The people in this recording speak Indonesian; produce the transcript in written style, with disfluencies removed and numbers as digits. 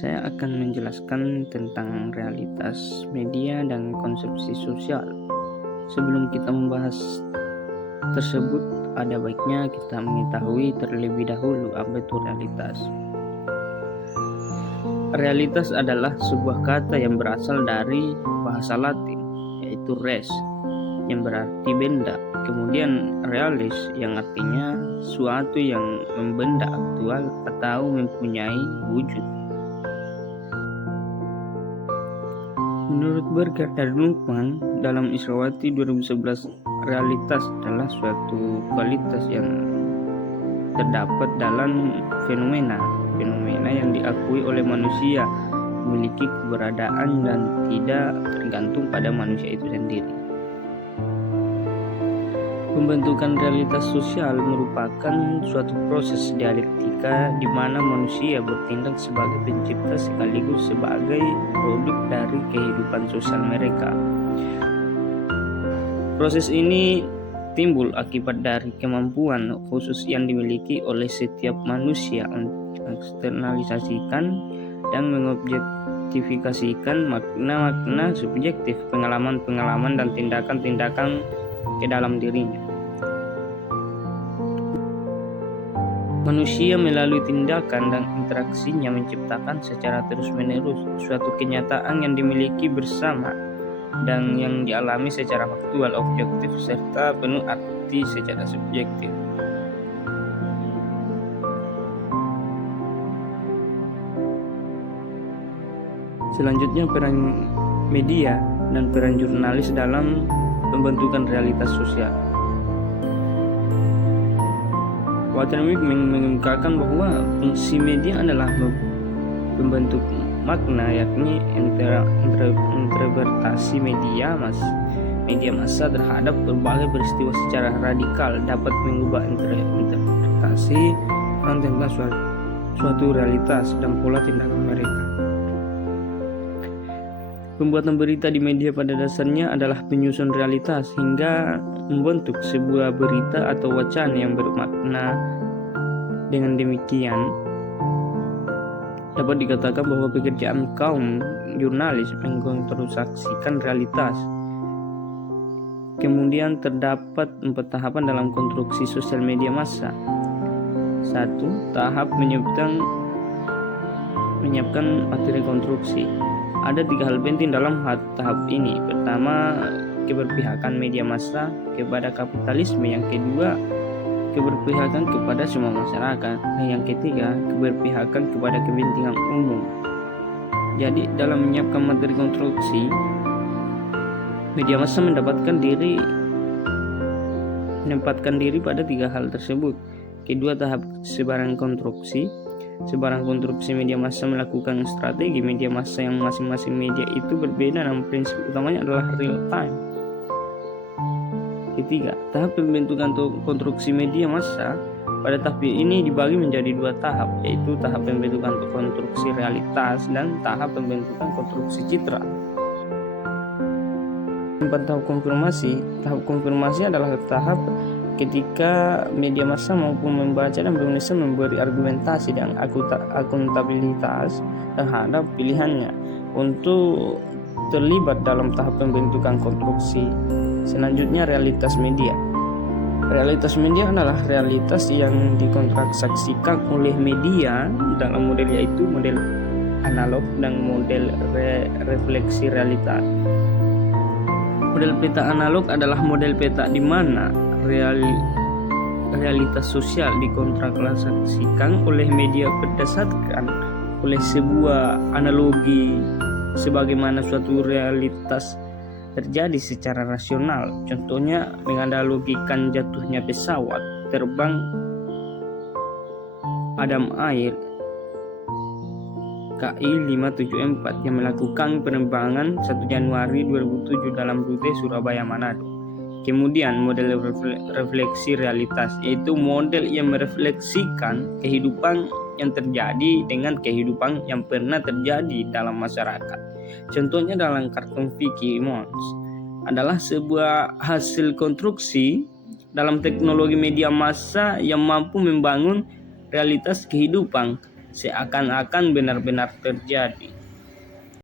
Saya akan menjelaskan tentang realitas media dan konsumsi sosial. Sebelum kita membahas tersebut, ada baiknya kita mengetahui terlebih dahulu apa itu realitas. Realitas adalah sebuah kata yang berasal dari bahasa Latin, yaitu res, yang berarti benda. Kemudian realis, yang artinya suatu yang membenda aktual atau mempunyai wujud. Menurut Berger dan Lukman dalam Israwati 2011, realitas adalah suatu kualitas yang terdapat dalam fenomena yang diakui oleh manusia, memiliki keberadaan dan tidak tergantung pada manusia itu sendiri. Pembentukan realitas sosial merupakan suatu proses dialektika di mana manusia bertindak sebagai pencipta sekaligus sebagai produk dari kehidupan sosial mereka. Proses ini timbul akibat dari kemampuan khusus yang dimiliki oleh setiap manusia untuk mengeksternalisasikan dan mengobjektifikasikan makna-makna subjektif, pengalaman-pengalaman dan tindakan-tindakan ke dalam dirinya. Manusia melalui tindakan dan interaksinya menciptakan secara terus-menerus suatu kenyataan yang dimiliki bersama dan yang dialami secara faktual, objektif, serta penuh arti secara subjektif. Selanjutnya, peran media dan peran jurnalis dalam pembentukan realitas sosial. Waterwijk mengemukakan bahwa fungsi media adalah membentuk makna, yakni interpretasi media massa terhadap berbagai peristiwa secara radikal dapat mengubah interpretasi tentang suatu realitas dan pola tindakan mereka. Pembuatan berita di media pada dasarnya adalah penyusun realitas hingga membentuk sebuah berita atau wacana yang bermakna. Dengan demikian, dapat dikatakan bahwa pekerjaan kaum jurnalis mengkonstruksikan realitas. Kemudian terdapat 4 tahapan dalam konstruksi sosial media massa. 1. Tahap menyiapkan materi konstruksi. Ada 3 hal penting dalam tahap ini. Pertama, keberpihakan media massa kepada kapitalisme. Yang kedua, keberpihakan kepada semua masyarakat. Dan yang ketiga, keberpihakan kepada kepentingan umum. Jadi, dalam menyiapkan materi konstruksi, media massa menempatkan diri pada 3 hal tersebut. Kedua, tahap sebarang konstruksi media massa melakukan strategi media massa yang masing-masing media itu berbeda, namun prinsip utamanya adalah real time. Ketiga, tahap pembentukan konstruksi media massa. Pada tahap ini dibagi menjadi 2 tahap, yaitu tahap pembentukan konstruksi realitas dan tahap pembentukan konstruksi citra. 4. Tahap konfirmasi. Tahap konfirmasi adalah tahap ketika media massa maupun membaca dan penulis memberi argumentasi dan akuntabilitas terhadap pilihannya untuk terlibat dalam tahap pembentukan konstruksi. Selanjutnya, realitas media. Realitas media adalah realitas yang dikonstruksikan oleh media dalam model, yaitu model analog dan model refleksi realitas. Model peta analog adalah model peta di mana realitas sosial dikonstruksikan oleh media berdasarkan oleh sebuah analogi sebagaimana suatu realitas terjadi secara rasional. Contohnya menganalogikan jatuhnya pesawat terbang Adam Air KI574 yang melakukan penerbangan 1 Januari 2007 dalam rute Surabaya-Manado. Kemudian model refleksi realitas, yaitu model yang merefleksikan kehidupan yang terjadi dengan kehidupan yang pernah terjadi dalam masyarakat. Contohnya dalam kartun Vicky Mons adalah sebuah hasil konstruksi dalam teknologi media massa yang mampu membangun realitas kehidupan seakan-akan benar-benar terjadi.